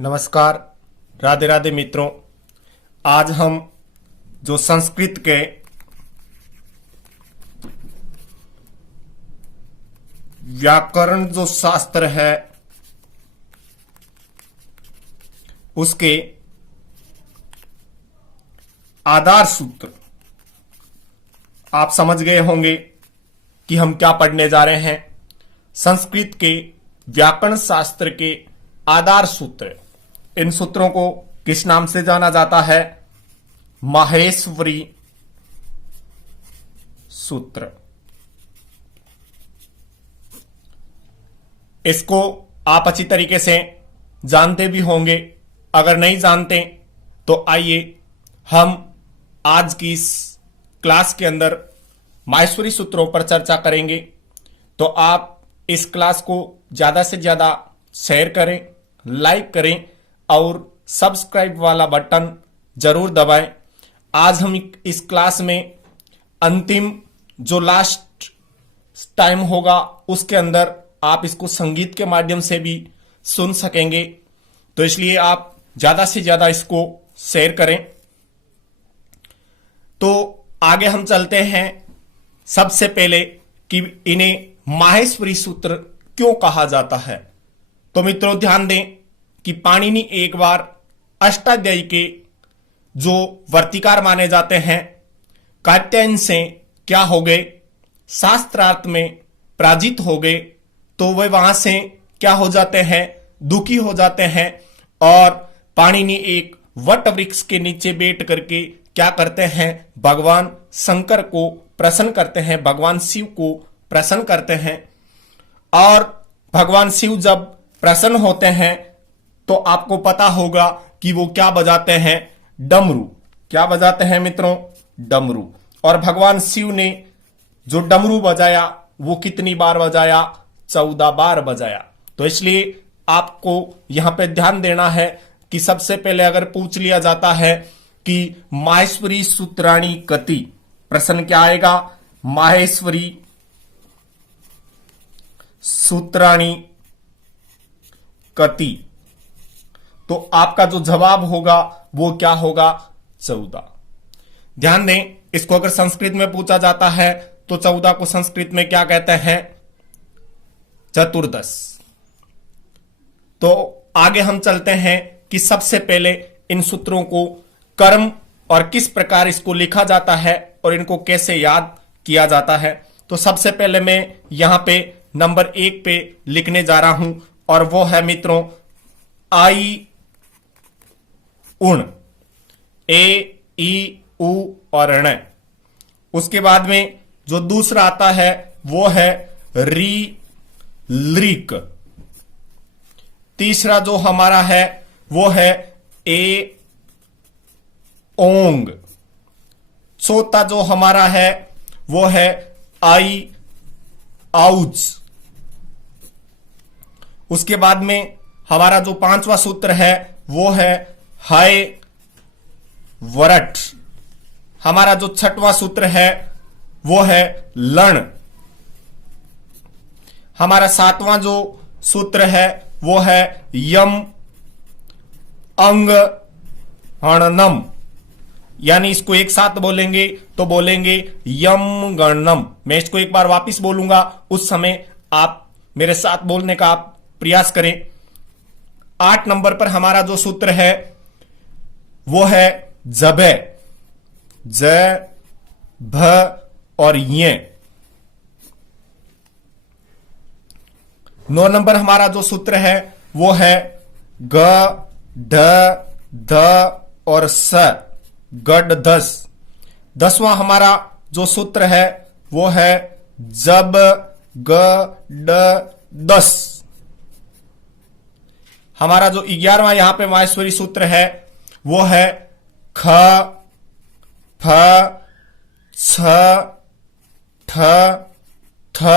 नमस्कार, राधे राधे मित्रों। आज हम जो संस्कृत के व्याकरण जो शास्त्र है उसके आधार सूत्र आप समझ गए होंगे कि हम क्या पढ़ने जा रहे हैं। संस्कृत के व्याकरण शास्त्र के आधार सूत्र, इन सूत्रों को किस नाम से जाना जाता है? माहेश्वरी सूत्र। इसको आप अच्छी तरीके से जानते भी होंगे। अगर नहीं जानते तो आइए हम आज की इस क्लास के अंदर माहेश्वरी सूत्रों पर चर्चा करेंगे। तो आप इस क्लास को ज्यादा से ज्यादा शेयर करें, लाइक करें और सब्सक्राइब वाला बटन जरूर दबाएं। आज हम इस क्लास में अंतिम जो लास्ट टाइम होगा उसके अंदर आप इसको संगीत के माध्यम से भी सुन सकेंगे। तो इसलिए आप ज्यादा से ज्यादा इसको शेयर करें। तो आगे हम चलते हैं। सबसे पहले कि इन्हें माहेश्वरी सूत्र क्यों कहा जाता है। तो मित्रों ध्यान दें कि पाणिनि एक बार अष्टाध्यायी के जो वर्तिकार माने जाते हैं कात्यायन से क्या हो गए, शास्त्रार्थ में पराजित हो गए। तो वे वहां से क्या हो जाते हैं, दुखी हो जाते हैं और पाणिनि एक वट वृक्ष के नीचे बैठ करके क्या करते हैं, भगवान शंकर को प्रसन्न करते हैं, भगवान शिव को प्रसन्न करते हैं। और भगवान शिव जब प्रसन्न होते हैं तो आपको पता होगा कि वो क्या बजाते हैं, डमरू। क्या बजाते हैं मित्रों? डमरू। और भगवान शिव ने जो डमरू बजाया वो कितनी बार बजाया? 14 बार बजाया। तो इसलिए आपको यहां पे ध्यान देना है कि सबसे पहले अगर पूछ लिया जाता है कि माहेश्वरी सूत्राणी कति, प्रश्न क्या आएगा? माहेश्वरी सूत्राणी कति। तो आपका जो जवाब होगा वो क्या होगा? 14। ध्यान दें, इसको अगर संस्कृत में पूछा जाता है तो 14 को संस्कृत में क्या कहते हैं? चतुर्दश। तो आगे हम चलते हैं कि सबसे पहले इन सूत्रों को कर्म और किस प्रकार इसको लिखा जाता है और इनको कैसे याद किया जाता है। तो सबसे पहले मैं यहां पे नंबर 1 पे लिखने जा रहा हूं और वो है मित्रों आई उण, ए ई उ और ण। उसके बाद में जो दूसरा आता है वो है री लृक। तीसरा जो हमारा है वो है ए ओंग। चौथा जो हमारा है वो है आई आउज। उसके बाद में हमारा जो 5वां सूत्र है वो है हाय वरट। हमारा जो 6वां सूत्र है वो है लण। हमारा 7वां जो सूत्र है वो है यम अंग हणनम। यानी इसको एक साथ बोलेंगे तो बोलेंगे यम गणनम। मैं इसको एक बार वापिस बोलूंगा, उस समय आप मेरे साथ बोलने का आप प्रयास करें। 8 नंबर पर हमारा जो सूत्र है वो है जबे, ज भ और ये। 9 नंबर हमारा जो सूत्र है वो है ग ढ ध और स, गड दस। 10वां हमारा जो सूत्र है वो है जब ग ड दस। हमारा जो 11वां यहां पे माहेश्वरी सूत्र है वो है ख फ छ ठ थ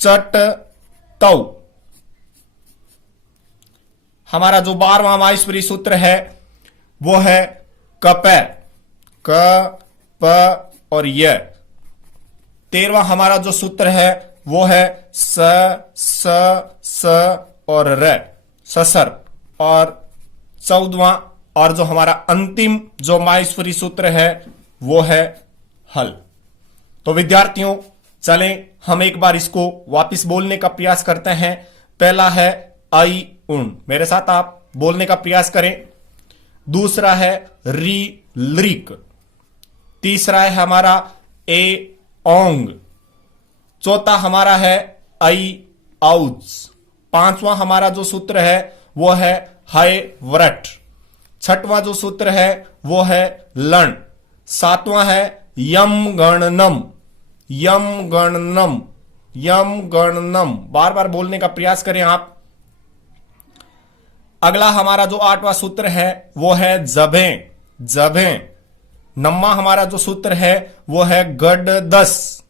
चट तौ। हमारा जो 12वां माहेश्वरी सूत्र है वो है कपै, क प और य। 13वां हमारा जो सूत्र है वो है स स स और र, ससर। और 14वां और जो हमारा अंतिम जो माहेश्वरी सूत्र है वो है हल। तो विद्यार्थियों चलें हम एक बार इसको वापस बोलने का प्रयास करते हैं। पहला है आई उन, मेरे साथ आप बोलने का प्रयास करें। दूसरा है री लिक। तीसरा है हमारा ए ओंग। चौथा हमारा है आई आउज। पांचवा हमारा जो सूत्र है वो है हाय व्रट। छठवां जो सूत्र है वो है लन। सातवां है यम गणनम। यम गणनम, यम गणनम, बार बार बोलने का प्रयास करें आप। अगला हमारा जो 8वां सूत्र है वो है जबें। जबें। 9वां हमारा जो सूत्र है वो है गड दस।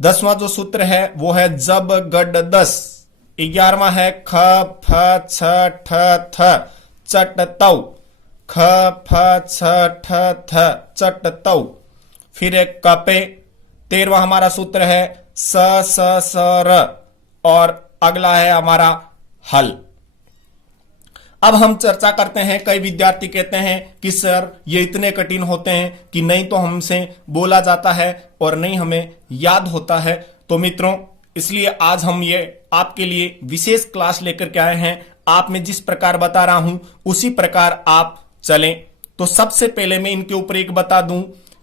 10वां जो सूत्र है वो है जब गड दस। 11वां है ख फ छ ठ थ चट तौ। ख फ छ ठ थ चट तौ। फिर एक कपे। 13वां हमारा सूत्र है स स स र। और अगला है हमारा हल। अब हम चर्चा करते हैं। कई विद्यार्थी कहते हैं कि सर ये इतने कठिन होते हैं कि नहीं तो हमसे बोला जाता है और नहीं हमें याद होता है। तो मित्रों इसलिए आज हम ये आपके लिए विशेष क्लास लेकर के आए हैं। आप मैं जिस प्रकार बता रहा हूं उसी प्रकार आप चलें। तो सबसे पहले मैं इनके ऊपर एक बता दूं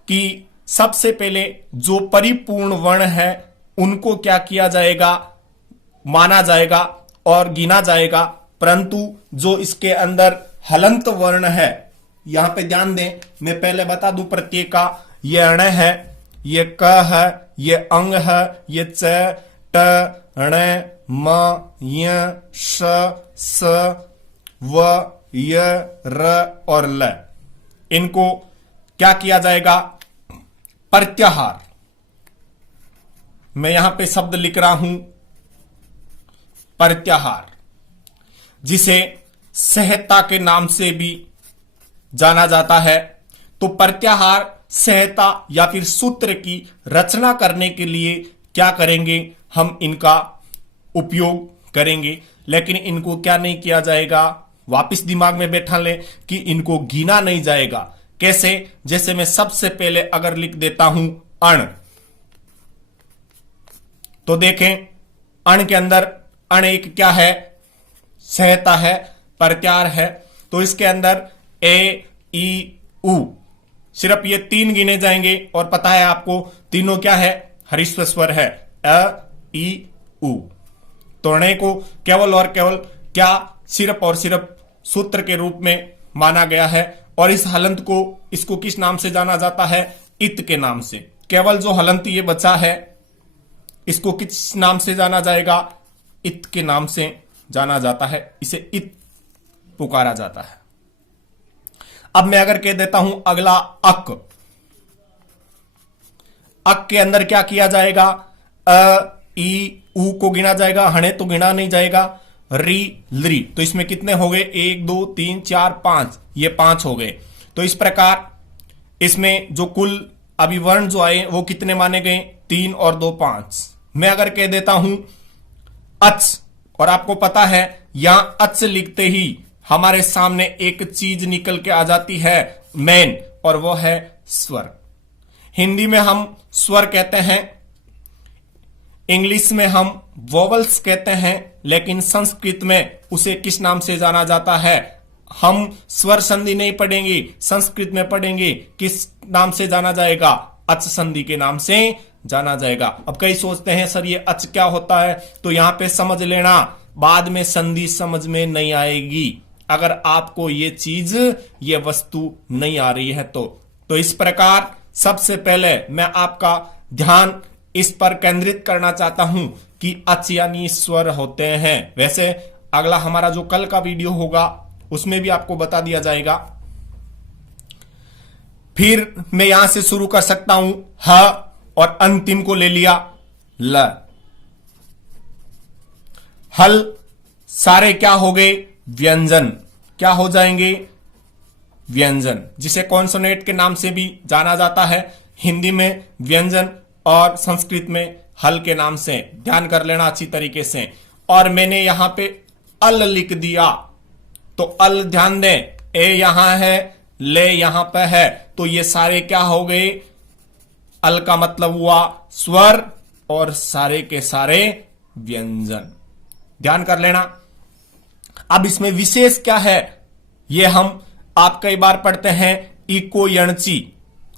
कि सबसे पहले जो परिपूर्ण वर्ण है उनको क्या किया जाएगा, माना जाएगा और गिना जाएगा। परंतु जो इसके अंदर हलंत वर्ण है, यहां पे ध्यान दें, मैं पहले बता दूं प्रत्येक का। ये अण है, ये क है, ये अंग है, ये च ट ण म य श स व य र और ल। इनको क्या किया जाएगा, प्रत्याहार। मैं यहां पे शब्द लिख रहा हूं प्रत्याहार, जिसे सहता के नाम से भी जाना जाता है। तो प्रत्याहार सहता या फिर सूत्र की रचना करने के लिए क्या करेंगे, हम इनका उपयोग करेंगे। लेकिन इनको क्या नहीं किया जाएगा, वापस दिमाग में बैठा लें कि इनको गिना नहीं जाएगा। कैसे, जैसे मैं सबसे पहले अगर लिख देता हूं अण, तो देखें अण के अंदर अण एक क्या है, सहता है, प्रत्याहार है। तो इसके अंदर ए ई उ, सिर्फ ये 3 गिने जाएंगे। और पता है आपको तीनों क्या है, हरिश्व स्वर है, अ ई उ। तो अणे को केवल और केवल क्या, सिर्फ और सिर्फ सूत्र के रूप में माना गया है। और इस हलंत को, इसको किस नाम से जाना जाता है, इत के नाम से। केवल जो हलंत ये बचा है इसको किस नाम से जाना जाएगा, इत के नाम से जाना जाता है। इसे इत पुकारा जाता है। अब मैं अगर कह देता हूं अगला अक, अक के अंदर क्या किया जाएगा, अ ई उ को गिना जाएगा, हणे तो गिना नहीं जाएगा, री लरी। तो इसमें कितने हो गए, 1 2 3 4 5, ये 5 हो गए। तो इस प्रकार इसमें जो कुल अभी वर्ण जो आए वो कितने माने गए, 3 और 2 5। मैं अगर कह देता हूं अच, और आपको पता है यहां अच लिखते ही हमारे सामने एक चीज निकल के आ जाती है मेन, और वो है स्वर। हिंदी में हम स्वर कहते हैं, इंग्लिश में हम वोवल्स कहते हैं, लेकिन संस्कृत में उसे किस नाम से जाना जाता है, हम स्वर संधि नहीं पढ़ेंगे, संस्कृत में पढ़ेंगे, किस नाम से जाना जाएगा, अच संधि के नाम से जाना जाएगा। अब कई सोचते हैं सर ये अच क्या होता है, तो यहां पे समझ लेना, बाद में संधि समझ में नहीं आएगी अगर आपको ये चीज, ये वस्तु नहीं आ रही है तो इस प्रकार सबसे पहले मैं आपका ध्यान इस पर केंद्रित करना चाहता हूं कि अच यानी स्वर होते हैं। वैसे अगला हमारा जो कल का वीडियो होगा उसमें भी आपको बता दिया जाएगा। फिर मैं यहां से शुरू कर सकता हूं ह, और अंतिम को ले लिया ल। हल सारे क्या हो गए, व्यंजन। क्या हो जाएंगे, व्यंजन, जिसे कॉन्सोनेंट के नाम से भी जाना जाता है। हिंदी में व्यंजन और संस्कृत में हल के नाम से। ध्यान कर लेना अच्छी तरीके से। और मैंने यहां पे अल लिख दिया, तो अल ध्यान दें, ए यहां है, ले यहां पे है, तो ये सारे क्या हो गए, अल का मतलब हुआ स्वर और सारे के सारे व्यंजन। ध्यान कर लेना। अब इसमें विशेष क्या है, ये हम आप कई बार पढ़ते हैं इको यणची,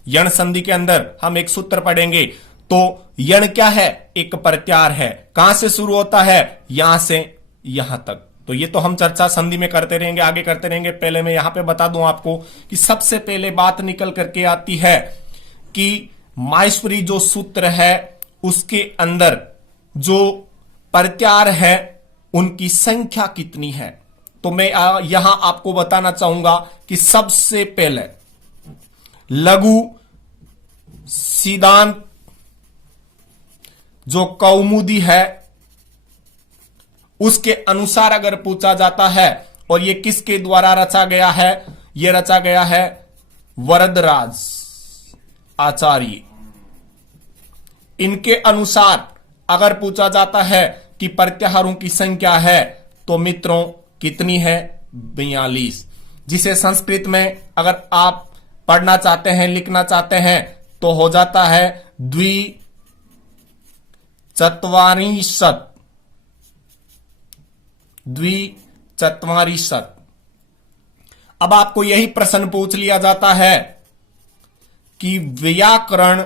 यण संधि के अंदर हम एक सूत्र पढ़ेंगे। तो यण क्या है, एक प्रत्यार है, कहां से शुरू होता है, यहां से यहां तक। तो ये तो हम चर्चा संधि में करते रहेंगे, आगे करते रहेंगे। पहले मैं यहां पे बता दूं आपको कि सबसे पहले बात निकल करके आती है कि माहेश्वरी जो सूत्र है उसके अंदर जो प्रत्यार है उनकी संख्या कितनी है। तो मैं यहां आपको बताना चाहूंगा कि सबसे पहले लघु सिद्धांत जो कौमुदी है उसके अनुसार अगर पूछा जाता है, और यह किसके द्वारा रचा गया है, यह रचा गया है वरदराज आचार्य। इनके अनुसार अगर पूछा जाता है कि प्रत्याहारों की संख्या है तो मित्रों कितनी है, 42, जिसे संस्कृत में अगर आप पढ़ना चाहते हैं, लिखना चाहते हैं तो हो जाता है द्विचत्वारिंशत्। अब आपको यही प्रश्न पूछ लिया जाता है कि व्याकरण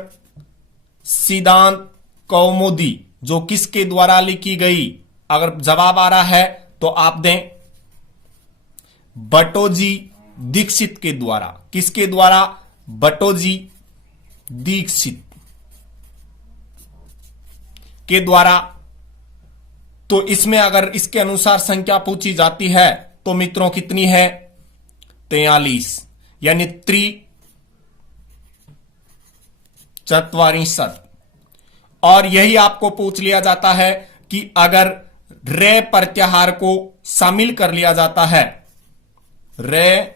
सिद्धांत कौमुदी जो किसके द्वारा लिखी गई, अगर जवाब आ रहा है तो आप दें बटोजी दीक्षित के द्वारा। किसके द्वारा, बटोजी दीक्षित के द्वारा। तो इसमें अगर इसके अनुसार संख्या पूछी जाती है तो मित्रों कितनी है, 43, यानी त्रिचत्वारिंशत्। और यही आपको पूछ लिया जाता है कि अगर रे प्रत्याहार को शामिल कर लिया जाता है, रे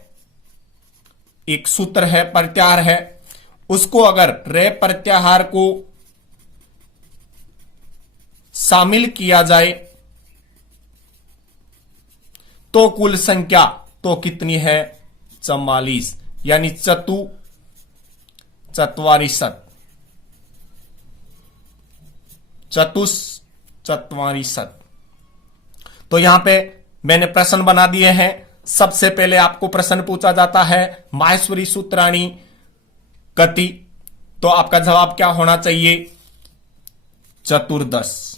एक सूत्र है, प्रत्याहार है, उसको अगर रे प्रत्याहार को शामिल किया जाए तो कुल संख्या तो कितनी है, 44, यानी चतुश्चत्वारिंशत्। तो यहां पे मैंने प्रश्न बना दिए हैं। सबसे पहले आपको प्रश्न पूछा जाता है माहेश्वरी सूत्राणि कति, तो आपका जवाब क्या होना चाहिए, 14।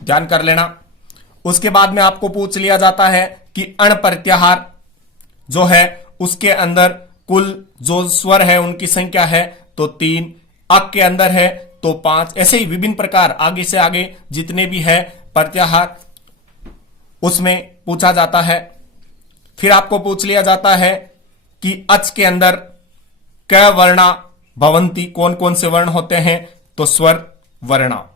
ध्यान कर लेना। उसके बाद में आपको पूछ लिया जाता है कि अण प्रत्याहार जो है उसके अंदर कुल जो स्वर है उनकी संख्या है तो 3, अक के अंदर है तो 5। ऐसे ही विभिन्न प्रकार आगे से आगे जितने भी है प्रत्याहार उसमें पूछा जाता है। फिर आपको पूछ लिया जाता है कि अच के अंदर क वर्णा भवंती, कौन कौन से वर्ण होते हैं, तो स्वर वर्णा।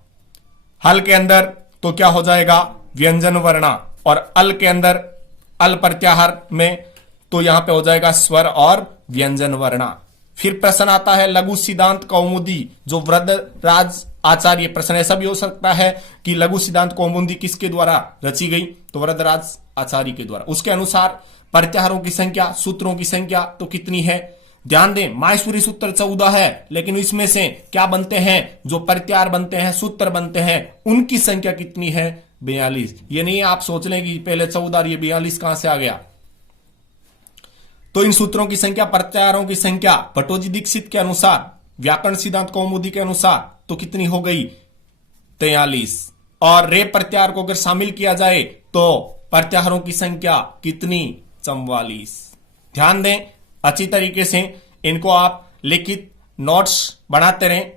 हल के अंदर तो क्या हो जाएगा, व्यंजन वर्णा। और अल के अंदर अल प्रत्याहार में तो यहां पे हो जाएगा स्वर और व्यंजन वर्णा। फिर प्रश्न आता है लघु सिद्धांत कौमुदी जो वरदराज आचार्य। प्रश्न ऐसा भी हो सकता है कि लघु सिद्धांत कौमुदी किसके द्वारा रची गई, तो वरदराज आचार्य के द्वारा। उसके अनुसार प्रत्याहारों की संख्या, सूत्रों की संख्या तो कितनी है। ध्यान दें, माहेश्वरी सूत्र 14 है, लेकिन इसमें से क्या बनते हैं, जो प्रत्याहार बनते हैं, सूत्र बनते हैं, उनकी संख्या कितनी है, 42। ये नहीं आप सोच लें कि पहले 14 ये 42 कहां से आ गया। तो इन सूत्रों की संख्या, प्रत्याहारों की संख्या बटोजी दीक्षित के अनुसार, व्याकरण सिद्धांत कौमुदी के अनुसार तो कितनी हो गई, 43। और रे प्रत्याहार को अगर शामिल किया जाए तो प्रत्याहारों की संख्या कितनी, 44। ध्यान दें, अच्छी तरीके से इनको आप लिखित नोट्स बनाते रहें।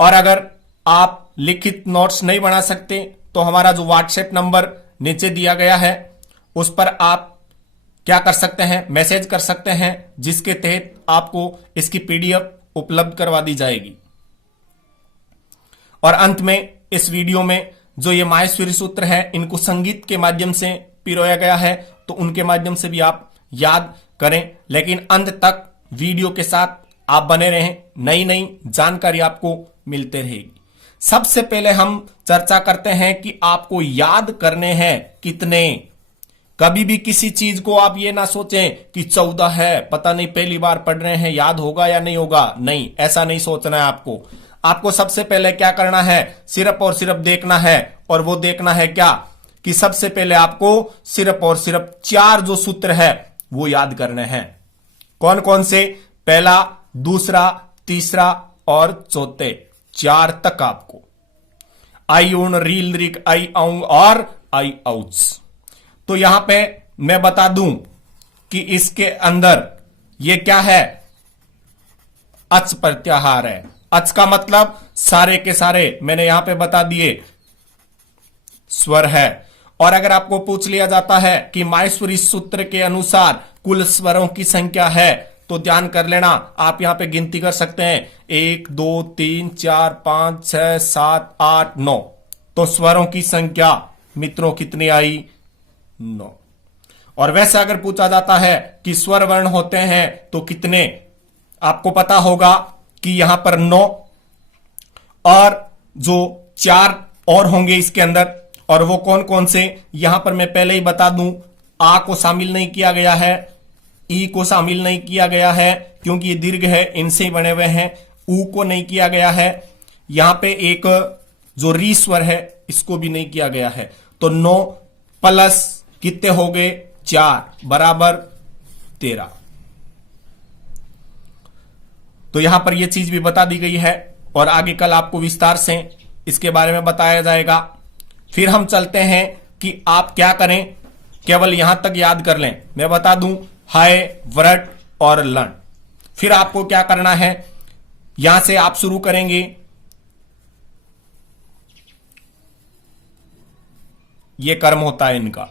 और अगर आप लिखित नोट्स नहीं बना सकते तो हमारा जो व्हाट्सएप नंबर नीचे दिया गया है उस पर आप क्या कर सकते हैं, मैसेज कर सकते हैं, जिसके तहत आपको इसकी पीडीएफ उपलब्ध करवा दी जाएगी। और अंत में इस वीडियो में जो ये माहेश्वरी सूत्र है इनको संगीत के माध्यम से पिरोया गया है, तो उनके माध्यम से भी आप याद करें, लेकिन अंत तक वीडियो के साथ आप बने रहें, नई नई जानकारी आपको मिलते रहेगी। सबसे पहले हम चर्चा करते हैं कि आपको याद करने हैं कितने। कभी भी किसी चीज को आप ये ना सोचें कि 14 है, पता नहीं पहली बार पढ़ रहे हैं, याद होगा या नहीं होगा। नहीं, ऐसा नहीं सोचना है आपको। आपको सबसे पहले क्या करना है, सिर्फ और सिर्फ देखना है, और वो देखना है क्या कि सबसे पहले आपको सिर्फ और सिर्फ 4 जो सूत्र है वो याद करने हैं। कौन कौन से? पहला, दूसरा, तीसरा और चौथे, 4 तक आपको। आई ऊन, रील, रिक, आई आऊंग और आई आउट्स। तो यहां पे मैं बता दूं कि इसके अंदर ये क्या है, अच प्रत्याहार है। अच का मतलब सारे के सारे मैंने यहां पे बता दिए स्वर है। और अगर आपको पूछ लिया जाता है कि माहेश्वरी सूत्र के अनुसार कुल स्वरों की संख्या है, तो ध्यान कर लेना, आप यहां पे गिनती कर सकते हैं 1 2 3 4 5 6 7 8 9। तो स्वरों की संख्या मित्रों कितनी आई? 9। और वैसे अगर पूछा जाता है कि स्वर वर्ण होते हैं तो कितने, आपको पता होगा कि यहां पर 9 और जो 4 और होंगे इसके अंदर। और वो कौन कौन से, यहां पर मैं पहले ही बता दूं, आ को शामिल नहीं किया गया है, ई को शामिल नहीं किया गया है क्योंकि ये दीर्घ है, इनसे ही बने हुए हैं। ऊ को नहीं किया गया है। यहां पे एक जो री स्वर है इसको भी नहीं किया गया है। तो 9 प्लस कितने हो गए? 4 बराबर 13। तो यहां पर यह चीज भी बता दी गई है और आगे कल आपको विस्तार से इसके बारे में बताया जाएगा। फिर हम चलते हैं कि आप क्या करें, केवल यहां तक याद कर लें। मैं बता दूं, हाय, व्रट और लन। फिर आपको क्या करना है, यहां से आप शुरू करेंगे। यह कर्म होता है इनका।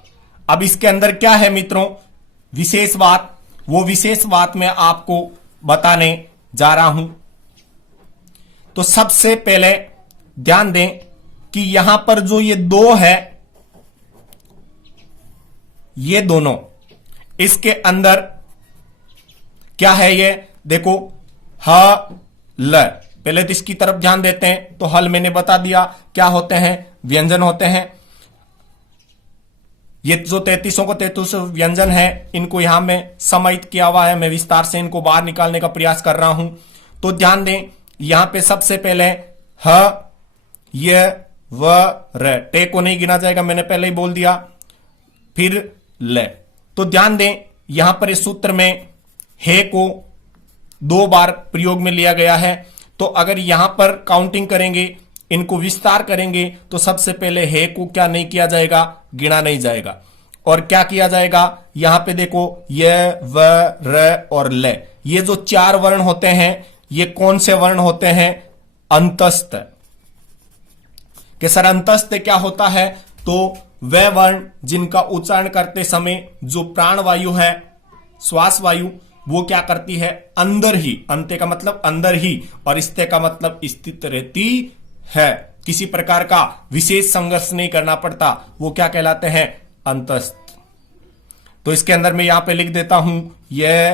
अब इसके अंदर क्या है मित्रों, विशेष बात, वो विशेष बात मैं आपको बताने जा रहा हूं। तो सबसे पहले ध्यान दें कि यहां पर जो ये 2 है, ये दोनों, इसके अंदर क्या है, ये देखो, ह ल। पहले तो इसकी तरफ ध्यान देते हैं। तो हल मैंने बता दिया क्या होते हैं, व्यंजन होते हैं। ये जो 33 को 33 व्यंजन है, इनको यहां में समाहित किया हुआ है। मैं विस्तार से इनको बाहर निकालने का प्रयास कर रहा हूं। तो ध्यान दें, यहां पे सबसे पहले ह, य, व, र। टे को नहीं गिना जाएगा, मैंने पहले ही बोल दिया। फिर ल। तो ध्यान दें, यहां पर इस सूत्र में हे को 2 बार प्रयोग में लिया गया है। तो अगर यहां पर काउंटिंग करेंगे, इनको विस्तार करेंगे, तो सबसे पहले हे को क्या नहीं किया जाएगा, गिना नहीं जाएगा। और क्या किया जाएगा, यहां पे देखो, य, व, र और ल। ये जो 4 वर्ण होते हैं, ये कौन से वर्ण होते हैं? अंतस्थ। कि सर अंतस्थ क्या होता है? तो वह वर्ण जिनका उच्चारण करते समय जो प्राण वायु है, श्वास वायु, वो क्या करती है, अंदर ही, अंत्य का मतलब अंदर ही, और स्थे का मतलब स्थित रहती है। किसी प्रकार का विशेष संघर्ष नहीं करना पड़ता, वो क्या कहलाते हैं, अंतस्थ। तो इसके अंदर मैं यहां पे लिख देता हूं, य,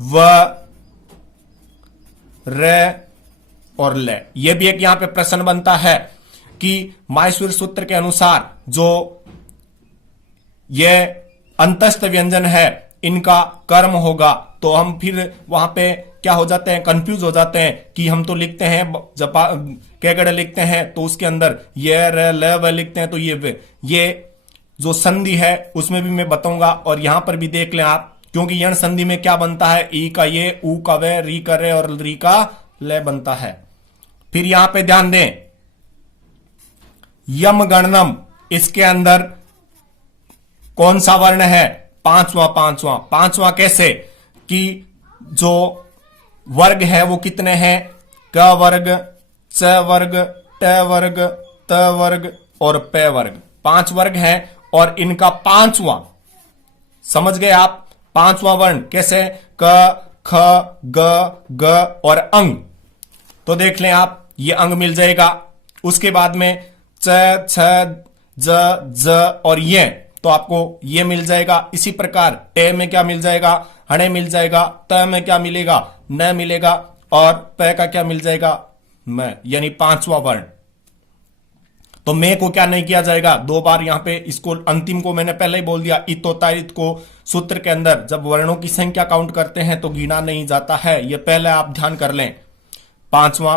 व, र और ल। यह भी एक यहां पे प्रश्न बनता है कि माहेश्वरी सूत्र के अनुसार जो यह अंतस्थ व्यंजन है, इनका कर्म होगा। तो हम फिर वहां पे क्या हो जाते हैं, कंफ्यूज हो जाते हैं कि हम तो लिखते हैं कैगड़ लिखते हैं, तो उसके अंदर ये र ल व लिखते हैं, तो ये जो संधि है उसमें भी मैं बताऊंगा। और यहां पर भी देख लें आप, क्योंकि यण संधि में क्या बनता है, ई का ये, ऊ का वे, री का रे और री का ल बनता है। फिर यहां पे ध्यान दें, यम गणनम, इसके अंदर कौन सा वर्ण है, पांचवा कैसे कि जो वर्ग है वो कितने हैं, क वर्ग, च वर्ग, ट वर्ग, त वर्ग और प वर्ग। 5 वर्ग हैं और इनका 5वां, समझ गए आप, 5वां वर्ण कैसे, क, ख, ग और अंग। तो देख लें आप, ये अंग मिल जाएगा। उसके बाद में च, छ, ज और ये, तो आपको ये मिल जाएगा। इसी प्रकार टे में क्या मिल जाएगा, हणे मिल जाएगा। त में क्या मिलेगा, न मिलेगा। और प का क्या मिल जाएगा, मैं, यानी पांचवा वर्ण। तो मैं को क्या नहीं किया जाएगा, दो बार यहां पे इसको अंतिम को मैंने पहले ही बोल दिया, इत होता है, इत को सूत्र के अंदर जब वर्णों की संख्या काउंट करते हैं तो गिना नहीं जाता है। यह पहले आप ध्यान कर लें, पांचवा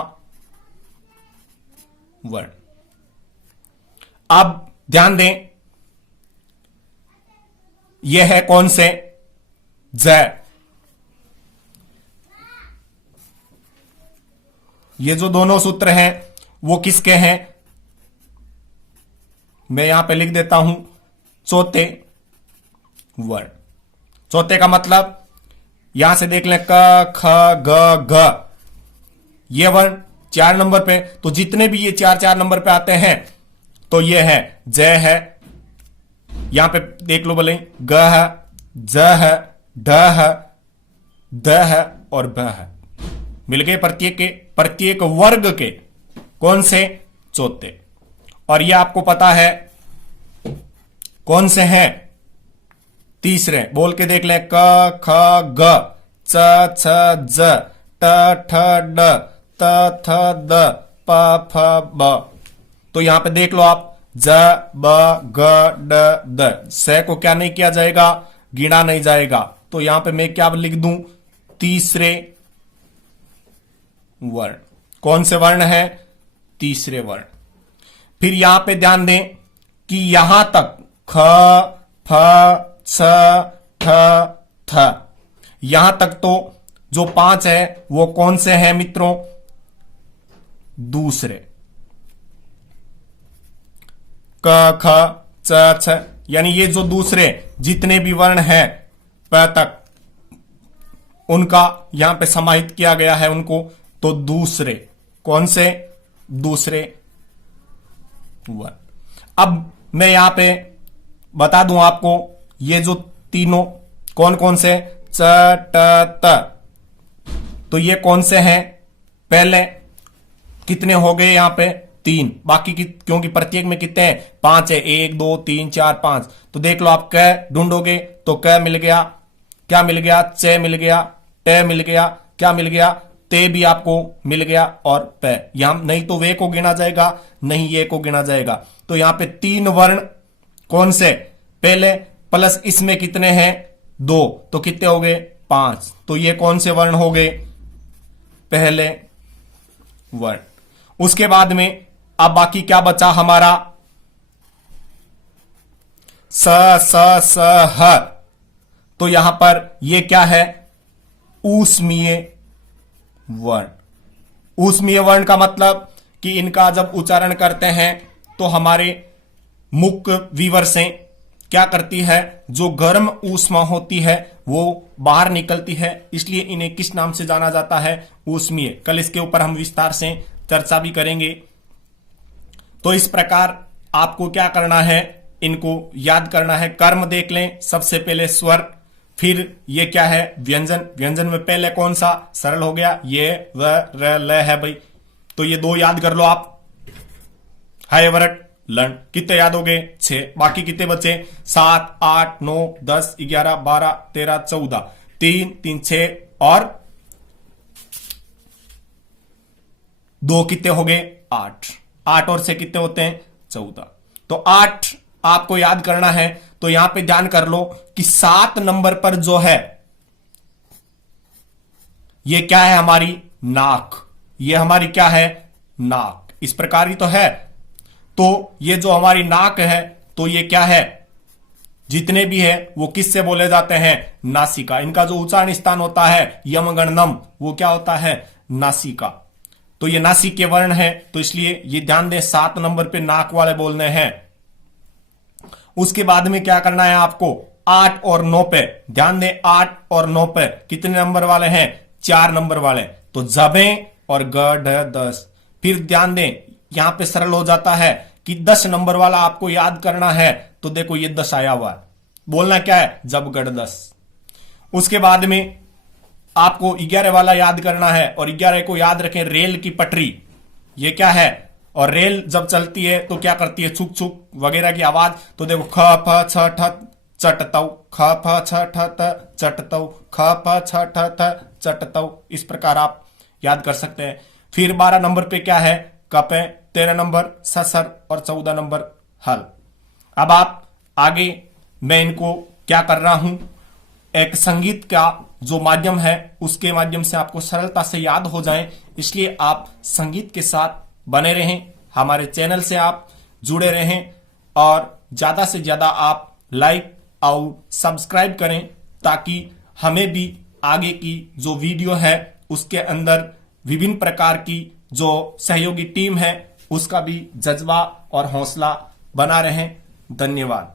वर्ण। अब ध्यान दें, यह है कौन से, ज। ये जो दोनों सूत्र हैं वो किसके हैं, मैं यहां पे लिख देता हूं, चौथे वर्ण। चौथे का मतलब यहां से देख लें, क ख ग घ, ये वर्ण 4 नंबर पे, तो जितने भी ये 4 नंबर पे आते हैं तो ये है ज है, यहां पे देख लो बोले, ग है, ज है, ढ है, द है और ब है, मिल गए प्रत्येक वर्ग के कौन से, चौथे। और ये आपको पता है कौन से हैं, तीसरे। बोल के देख ले, क ख ग, च छ ज, ट ठ ड, त थ द, प फ ब। तो यहां पे देख लो आप, ज ब ग ड द, से को क्या नहीं किया जाएगा, गिना नहीं जाएगा। तो यहां पे मैं क्या लिख दूं, तीसरे वर्ण। कौन से वर्ण है, तीसरे वर्ण। फिर यहां पे ध्यान दें कि यहां तक ख फ छ ठ थ, यहां तक तो जो 5 है वो कौन से हैं मित्रों, दूसरे। क ख च छ, यानी ये जो दूसरे जितने भी वर्ण हैं प तक, उनका यहां पे समाहित किया गया है उनको, तो दूसरे, कौन से, दूसरे वर्ण। अब मैं यहां पे बता दूं आपको, ये जो तीनों कौन कौन से, च ट त, तो ये कौन से हैं, पहले कितने हो गए यहां पे, 3, बाकी क्योंकि प्रत्येक में कितने हैं, 5 है, 1 2 3 4 5। तो देख लो आप, क ढूंढोगे तो क मिल गया, क्या मिल गया, च मिल गया, ट मिल गया, क्या मिल गया, ते भी आपको मिल गया, और प। यहां नहीं तो वे को गिना जाएगा, नहीं ये को गिना जाएगा। तो यहां पे 3 वर्ण कौन से, पहले प्लस इसमें कितने हैं, 2, तो कितने हो गए, 5। तो ये कौन से वर्ण हो गए, पहले वर्ण। उसके बाद में अब बाकी क्या बचा हमारा, स स स ह, तो यहां पर ये क्या है, ऊष्मीय वर्ण। ऊष्मीय वर्ण का मतलब कि इनका जब उच्चारण करते हैं तो हमारे मुख विवर से क्या करती है, जो गर्म ऊष्मा होती है वो बाहर निकलती है, इसलिए इन्हें किस नाम से जाना जाता है, ऊष्मीय। कल इसके ऊपर हम विस्तार से चर्चा भी करेंगे। तो इस प्रकार आपको क्या करना है, इनको याद करना है। कर्म देख लें, सबसे पहले स्वर, फिर ये क्या है, व्यंजन। व्यंजन में पहले कौन सा, सरल हो गया, ये व र ल है भाई, तो ये 2 याद कर लो आप, हाय वरट लन। कितने याद हो गए, 6। बाकी कितने बचे, 7 8 9 10 11 12 13 14, 3 3 6 और 2 कितने हो गए, 8। 8 और 6 कितने होते हैं, 14। तो 8 आपको याद करना है। तो यहां पे ध्यान कर लो कि 7 नंबर पर जो है, ये क्या है, हमारी नाक। ये हमारी क्या है, नाक। इस प्रकार ही तो है। तो ये जो हमारी नाक है, तो ये क्या है, जितने भी है वो किससे बोले जाते हैं, नासिका। इनका जो उच्चारण स्थान होता है यम गणनम, वो क्या होता है, नासिका। तो ये नासिक के वर्ण है, तो इसलिए ये ध्यान दें 7 नंबर पे नाक वाले बोलने हैं। उसके बाद में क्या करना है आपको, 8 और 9 पे ध्यान दें। 8 और 9 पे कितने नंबर वाले हैं, 4 नंबर वाले। तो जबे और गढ़ 10। फिर ध्यान दें, यहां पे सरल हो जाता है कि 10 नंबर वाला आपको याद करना है। तो देखो ये 10 आया हुआ है, बोलना क्या है, जब गढ़ 10। उसके बाद में आपको 11 वाला याद करना है, और 11 को याद रखें, रेल की पटरी। ये क्या है, और रेल जब चलती है तो क्या करती है, छुक छुक वगैरह की आवाज। तो देखो ख फ छ ठ चटतौ, ख फ छ ठ त चटतौ, ख फ छ ठ त चटतौ। इस प्रकार आप याद कर सकते हैं। फिर 12 नंबर पे क्या है, कप है, 13 नंबर ससर और 14 नंबर हल। अब आप आगे मैं इनको क्या कर रहा हूं, एक संगीत का जो माध्यम है उसके माध्यम से आपको सरलता से याद हो जाए, इसलिए आप संगीत के साथ बने रहें, हमारे चैनल से आप जुड़े रहें और ज्यादा से ज्यादा आप लाइक और सब्सक्राइब करें, ताकि हमें भी आगे की जो वीडियो है उसके अंदर विभिन्न प्रकार की जो सहयोगी टीम है उसका भी जज्बा और हौसला बना रहे। धन्यवाद।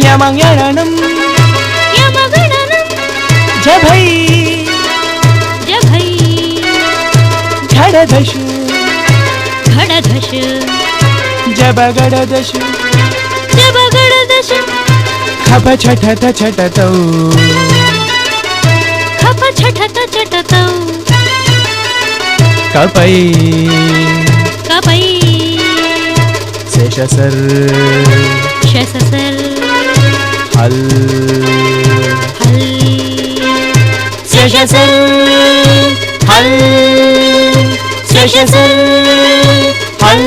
यमगणनं जभै घडधश जबगडदश खप छठत छटतौ कपै शेषसर हल शेषसर हल शेषसर हल